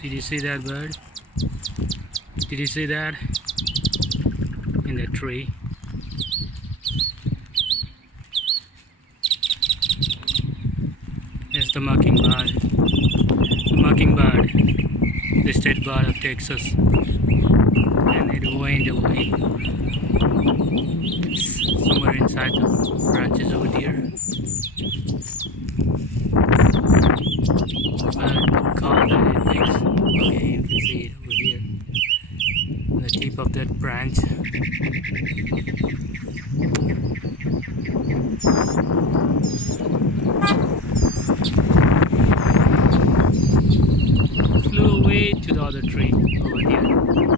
Did you see that bird? Did you see that? In the tree. It's the mockingbird. The mockingbird, the state bird of Texas. And it went away. It's somewhere inside the branches over there. But called it is. Okay, you can see it over here. On the tip of that branch. Flew away to the other tree over there.